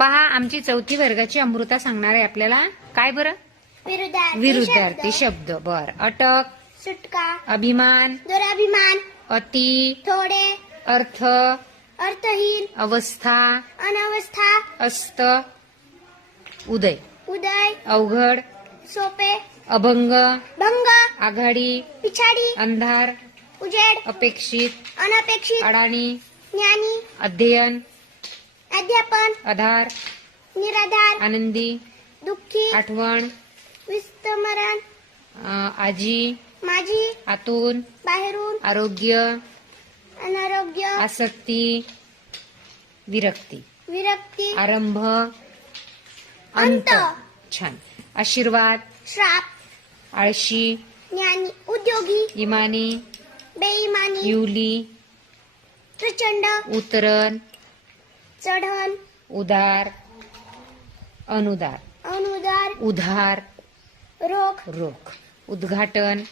पहा, आमची 4थी वर्गाची अमृता सांगणार आहे आपल्याला. काय बरं? विरुद्धार्थी शब्द. बर. अटक, सुटका, अभिमान, दुराभिमान, अति, थोडे, अर्थ, अर्थहीन, अवस्था, अनवस्था, अस्त, उदय, उदय, अवघड, सोपे, अभंग, भंग, आघाडी, पिछाडी, अंधार, उजेड, अपेक्षित, अनपेक्षित, अडाणी, ज्ञानी, अध्ययन, अध्यापन, आधार, निराधार, आनंदी, दुःखी, आठवण, विस्मरण, आजी, माझी, आतून, बाहेरून, आरोग्य, अनारोग्य, आसक्ती, विरक्ती, विरक्ती, आरंभ, अंत. छान. आशीर्वाद, श्राप, आळशी, ज्ञानी, उद्योगी, इमानी, बेईमानी, युली, प्रचंड, उतरण, चढण, उदार, अनुदार, अनुदार, उधार, रोग, रोख, उद्घाटन,